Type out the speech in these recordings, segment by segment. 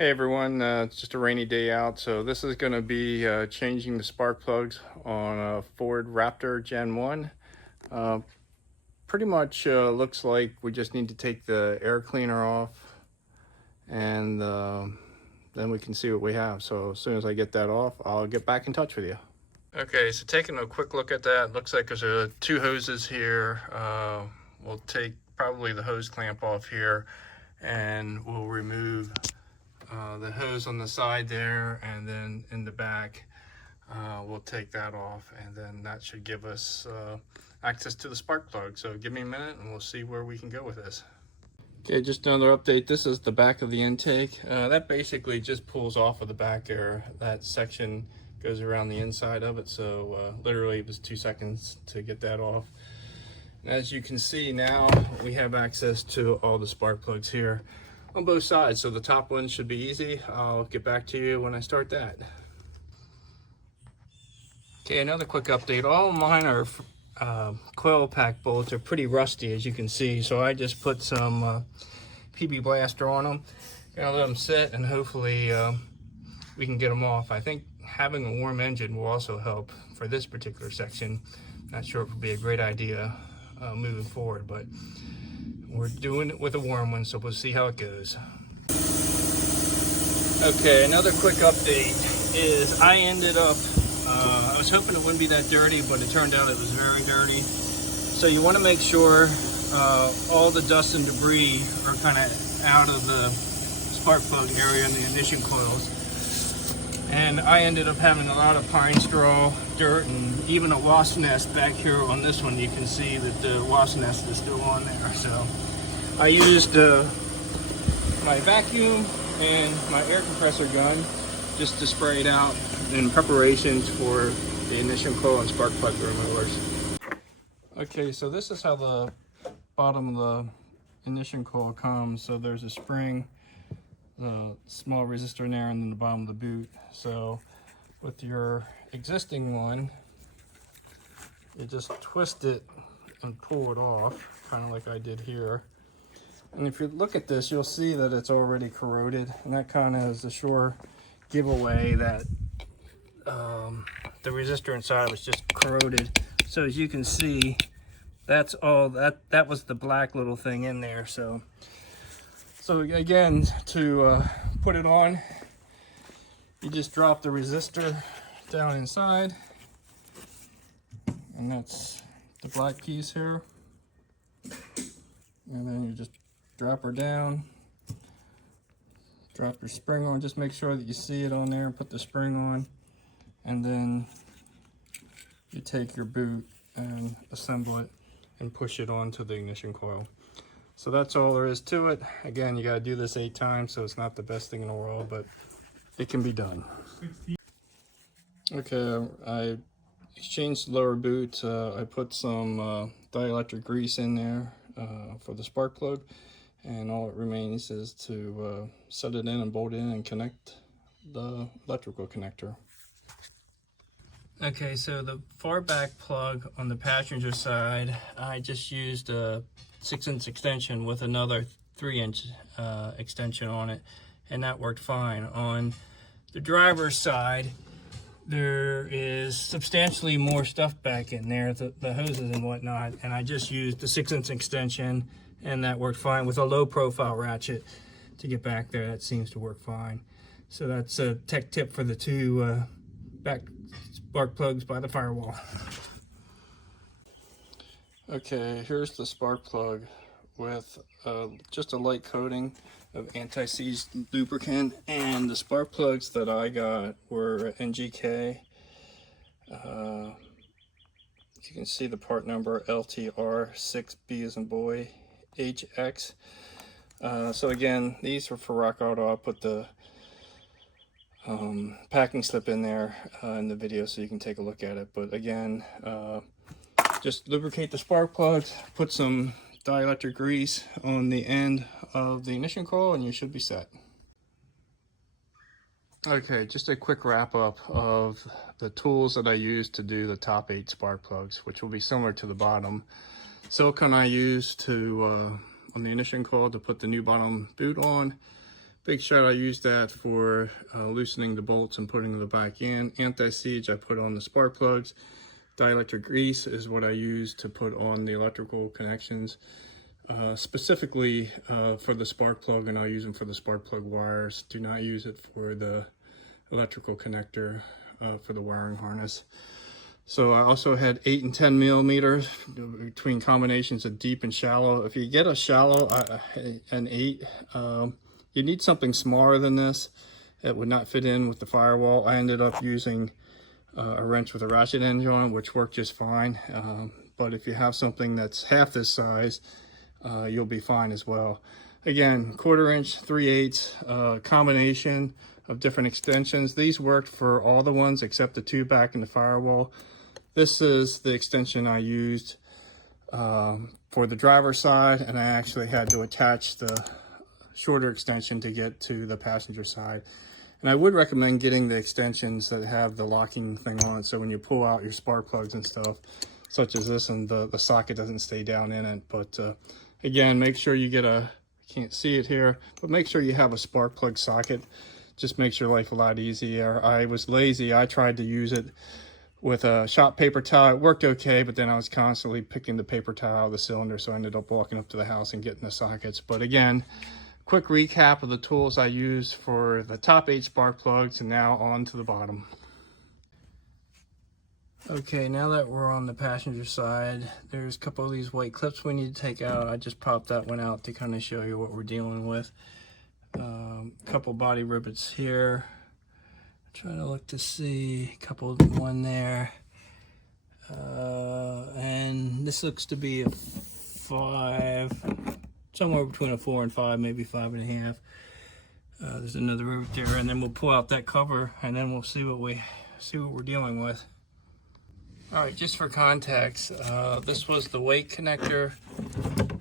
Hey everyone, it's just a rainy day out, so this is going to be changing the spark plugs on a Ford Raptor Gen 1. Pretty much looks like we just need to take the air cleaner off and then we can see what we have. So as soon as I get that off, I'll get back in touch with you. Okay, so taking a quick look at that, looks like there's two hoses here. We'll take probably the hose clamp off here and we'll remove the hose on the side there, and then in the back we'll take that off, and then that should give us access to the spark plug. So give me a minute and we'll see where we can go with this. Okay, just another update. This is the back of the intake. That basically just pulls off of the back there. That section goes around the inside of it, so literally it was 2 seconds to get that off. As you can see now, we have access to all the spark plugs here on both sides, so the top one should be easy. I'll get back to you when I start that. Okay, another quick update. All mine are coil pack bolts are pretty rusty, as you can see, so I just put some PB Blaster on them. Gonna let them sit and hopefully we can get them off. I think having a warm engine will also help for this particular section. Not sure if it would be a great idea moving forward, but we're doing it with a warm one, so we'll see how it goes. Okay, another quick update is I ended up, I was hoping it wouldn't be that dirty, but it turned out it was very dirty. So you want to make sure all the dust and debris are kind of out of the spark plug area and the ignition coils. And I ended up having a lot of pine straw, dirt, and even a wasp nest back here on this one. You can see that the wasp nest is still on there. So I used my vacuum and my air compressor gun just to spray it out in preparations for the ignition coil and spark plug removers. Okay, so this is how the bottom of the ignition coil comes. So there's a spring, the small resistor in there, and then the bottom of the boot. So with your existing one, you just twist it and pull it off, kind of like I did here. And if you look at this, you'll see that it's already corroded, and that kind of is a sure giveaway that the resistor inside was just corroded. So as you can see, that's all that was the black little thing in there. So again, to put it on, you just drop the resistor down inside, and that's the black piece here. And then you just drop her down, drop your spring on, just make sure that you see it on there and put the spring on. And then you take your boot and assemble it and push it onto the ignition coil. So that's all there is to it. Again, you got to do this 8 times, so it's not the best thing in the world, but it can be done. Okay, I exchanged the lower boot. I put some dielectric grease in there for the spark plug, and all it remains is to set it in and bolt it in and connect the electrical connector. Okay, so the far back plug on the passenger side, I just used a 6-inch extension with another 3-inch extension on it, and that worked fine. On the driver's side, there is substantially more stuff back in there, the hoses and whatnot, and I just used the 6-inch extension, and that worked fine with a low profile ratchet to get back there. That seems to work fine. So that's a tech tip for the two back spark plugs by the firewall. Okay, here's the spark plug with just a light coating of anti-seize lubricant, and the spark plugs that I got were NGK. You can see the part number LTR6B as in boy HX. So again, these are for Rock Auto. I'll put the packing slip in there in the video so you can take a look at it. But again, just lubricate the spark plugs, put some dielectric grease on the end of the ignition coil, and you should be set. Okay, just a quick wrap up of the tools that I used to do the top 8 spark plugs, which will be similar to the bottom. Silicone I used to on the ignition coil to put the new bottom boot on. Big Shot, I use that for loosening the bolts and putting them back in. Anti-siege I put on the spark plugs. Dielectric grease is what I use to put on the electrical connections. Specifically for the spark plug, and I'll use them for the spark plug wires. Do not use it for the electrical connector for the wiring harness. So I also had 8 and 10 millimeters between combinations of deep and shallow. If you get a shallow, an 8, you need something smaller than this. It would not fit in with the firewall. I ended up using a wrench with a ratchet end on it, which worked just fine. But if you have something that's half this size, you'll be fine as well. Again, 1/4 inch, 3/8, combination of different extensions. These worked for all the ones except the 2 back in the firewall. This is the extension I used for the driver's side, and I actually had to attach the shorter extension to get to the passenger side. And I would recommend getting the extensions that have the locking thing on it, so when you pull out your spark plugs and stuff, such as this, and the socket doesn't stay down in it. But again, make sure you get a, can't see it here, but make sure you have a spark plug socket. Just makes your life a lot easier. I was lazy. I tried to use it with a shop paper towel. It worked okay, but then I was constantly picking the paper towel out of the cylinder, so I ended up walking up to the house and getting the sockets. But again, quick recap of the tools I used for the top 8 spark plugs, and now on to the bottom. Okay, now that we're on the passenger side, there's a couple of these white clips we need to take out. I just popped that one out to kind of show you what we're dealing with. Couple body rivets here. Trying to look to see a couple, one there. And this looks to be a 5, somewhere between a 4 and 5, maybe 5.5. There's another rivet there, and then we'll pull out that cover, and then we'll see what we're dealing with. All right, just for context, this was the weight connector.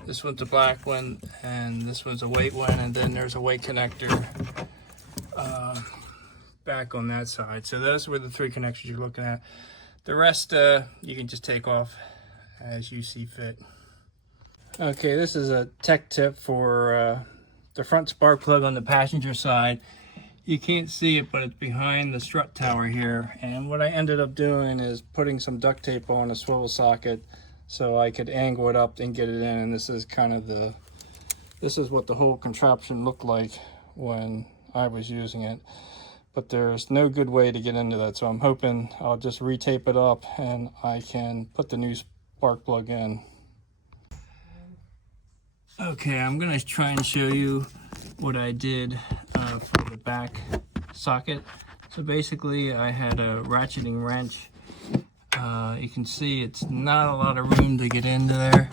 This one's the black one, and this one's a weight one, and then there's a weight connector back on that side. So those were the 3 connectors you're looking at. The rest you can just take off as you see fit. Okay, this is a tech tip for the front spark plug on the passenger side. You can't see it, but it's behind the strut tower here. And what I ended up doing is putting some duct tape on a swivel socket so I could angle it up and get it in. And this is kind of this is what the whole contraption looked like when I was using it. But there's no good way to get into that, so I'm hoping I'll just retape it up and I can put the new spark plug in. Okay, I'm gonna try and show you what I did for the back socket. So basically I had a ratcheting wrench. You can see it's not a lot of room to get into there,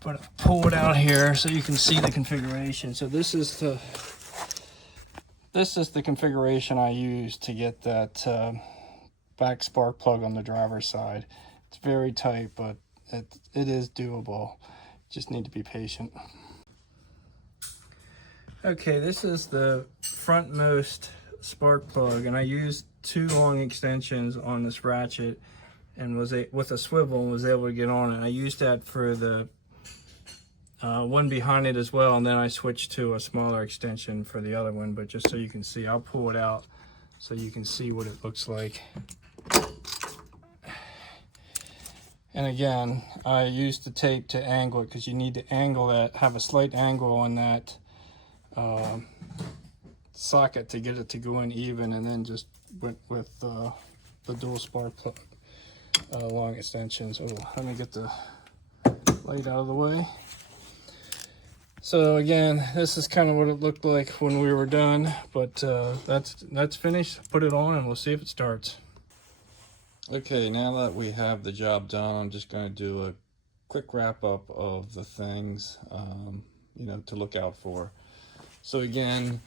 but I'll pull it out here so you can see the configuration. So this is the configuration I used to get that back spark plug on the driver's side. It's very tight, but it is doable. Just need to be patient. Okay, this is the frontmost spark plug, and I used 2 long extensions on this ratchet, and with a swivel was able to get on it. I used that for the one behind it as well, and then I switched to a smaller extension for the other one. But just so you can see, I'll pull it out so you can see what it looks like. And again, I used the tape to angle it, because you need to angle that, have a slight angle on that socket to get it to go in even, and then just went with the dual spark plug long extensions. Oh, let me get the light out of the way. So again, this is kind of what it looked like when we were done, but that's finished. Put it on and we'll see if it starts. Okay, now that we have the job done, I'm just going to do a quick wrap up of the things you know, to look out for. So again,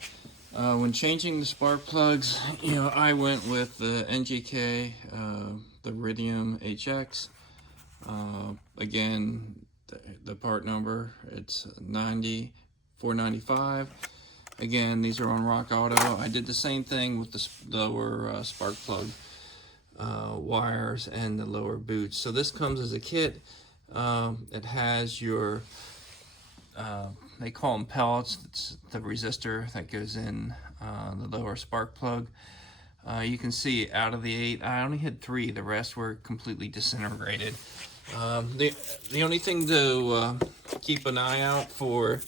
when changing the spark plugs, you know, I went with the NGK, the Iridium HX. Again, the part number, it's 90495. Again, these are on Rock Auto. I did the same thing with the lower spark plug wires and the lower boots. So this comes as a kit. It has your they call them pellets. It's the resistor that goes in the lower spark plug. You can see out of the 8, I only had 3. The rest were completely disintegrated. The only thing to keep an eye out for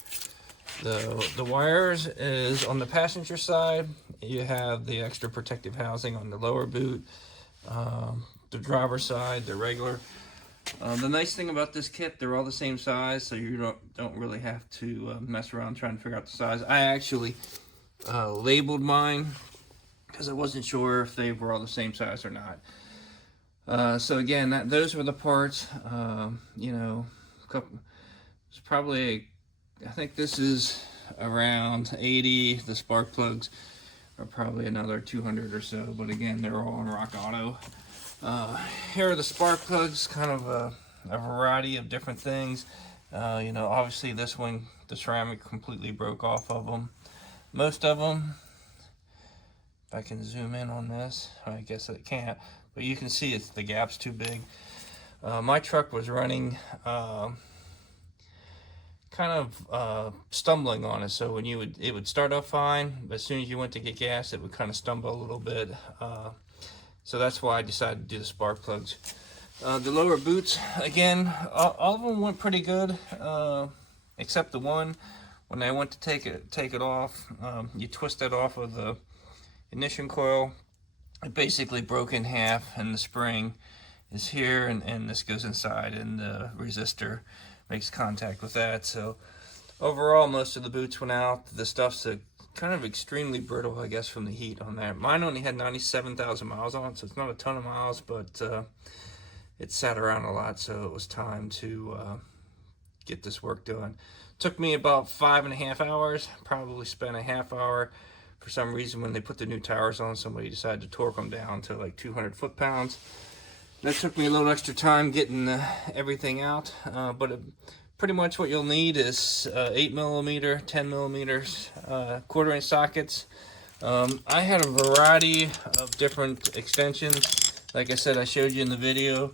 the wires is on the passenger side. You have the extra protective housing on the lower boot. The driver's side, the regular. The nice thing about this kit, they're all the same size, so you don't really have to mess around trying to figure out the size. I actually labeled mine because I wasn't sure if they were all the same size or not. So again, those were the parts. You know, it's probably, I think this is around 80. The spark plugs are probably another 200 or so, but again, they're all on Rock Auto. Here are the spark plugs, kind of a variety of different things. You know, obviously this one, the ceramic completely broke off of them. Most of them, if I can zoom in on this, I guess I can't, but you can see the gap's too big. My truck was running kind of stumbling on it, so when it would start off fine, but as soon as you went to get gas, it would kind of stumble a little bit. So that's why I decided to do the spark plugs. The lower boots, again, all of them went pretty good, except the one. When I went to take it off, you twist that off of the ignition coil. It basically broke in half, and the spring is here, and this goes inside, and the resistor makes contact with that. So overall, most of the boots went out. The stuff's kind of extremely brittle, I guess, from the heat on that. Mine only had 97,000 miles on it, so it's not a ton of miles, but it sat around a lot, so it was time to get this work done. Took me about 5.5 hours. Probably spent a half hour. For some reason, when they put the new tires on, somebody decided to torque them down to like 200 foot-pounds. That took me a little extra time getting everything out, but pretty much what you'll need is 8mm, 10mm, 1/4-inch sockets. I had a variety of different extensions. Like I said, I showed you in the video.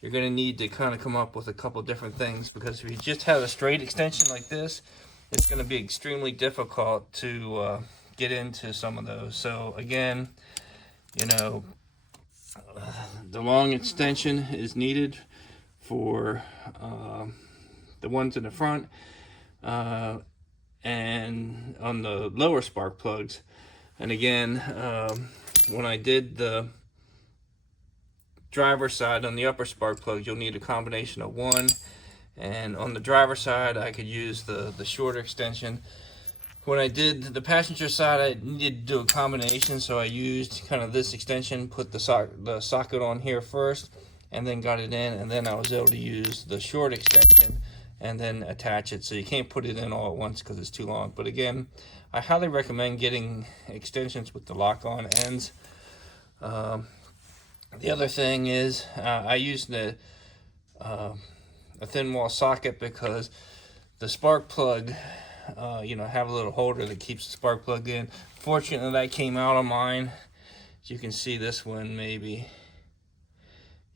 You're going to need to kind of come up with a couple different things, because if you just have a straight extension like this, it's going to be extremely difficult to get into some of those. So again, you know, the long extension is needed for the ones in the front, and on the lower spark plugs. And again, when I did the driver's side on the upper spark plugs, you'll need a combination of one, and on the driver's side I could use the shorter extension. When I did the passenger side, I needed to do a combination, so I used kind of this extension, put the socket on here first, and then got it in, and then I was able to use the short extension and then attach it. So you can't put it in all at once because it's too long. But again, I highly recommend getting extensions with the lock-on ends. The other thing is I used a thin wall socket because the spark plug, you know, have a little holder that keeps the spark plug in. Fortunately, that came out on mine. As you can see, this one, maybe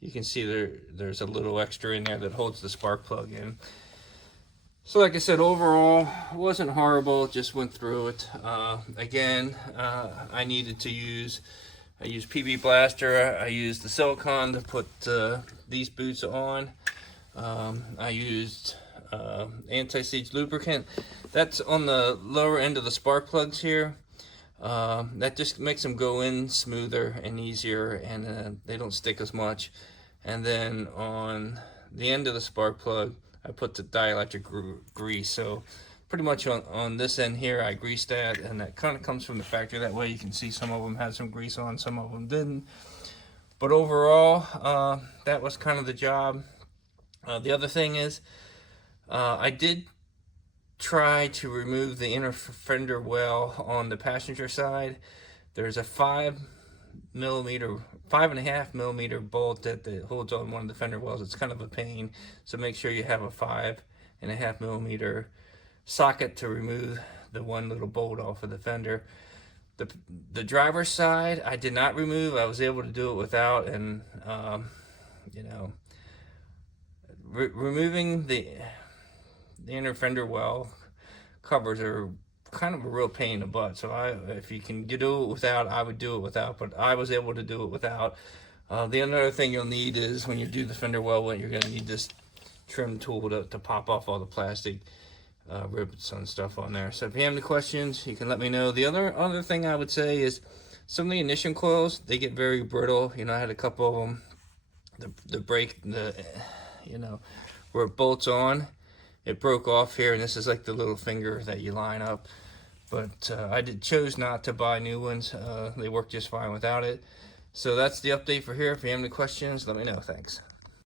you can see there's a little extra in there that holds the spark plug in. So like I said, overall, it wasn't horrible. Just went through it. Again, I needed to use, I used PB Blaster. I used the silicone to put these boots on. I used anti-seize lubricant. That's on the lower end of the spark plugs here. That just makes them go in smoother and easier, and they don't stick as much. And then on the end of the spark plug, I put the dielectric grease. So pretty much on this end here, I greased that, and that kind of comes from the factory. That way you can see some of them had some grease on, some of them didn't. But overall, that was kind of the job. The other thing is, I did try to remove the inner fender well on the passenger side. There's a 5.5mm bolt that holds on one of the fender wells. It's kind of a pain, so make sure you have a 5.5mm socket to remove the one little bolt off of the fender. The driver's side I did not remove. I was able to do it without, and you know, removing the inner fender well covers are kind of a real pain in the butt. So if you can do it without, I would do it without, but I was able to do it without. The other thing you'll need is when you do the fender well, you're going to need this trim tool to pop off all the plastic rivets and stuff on there. So if you have any questions, you can let me know. The other thing I would say is some of the ignition coils, they get very brittle. You know, I had a couple of them. The brake, you know, where it bolts on, it broke off here, and this is like the little finger that you line up. But I chose not to buy new ones. They work just fine without it. So that's the update for here. If you have any questions, let me know. Thanks.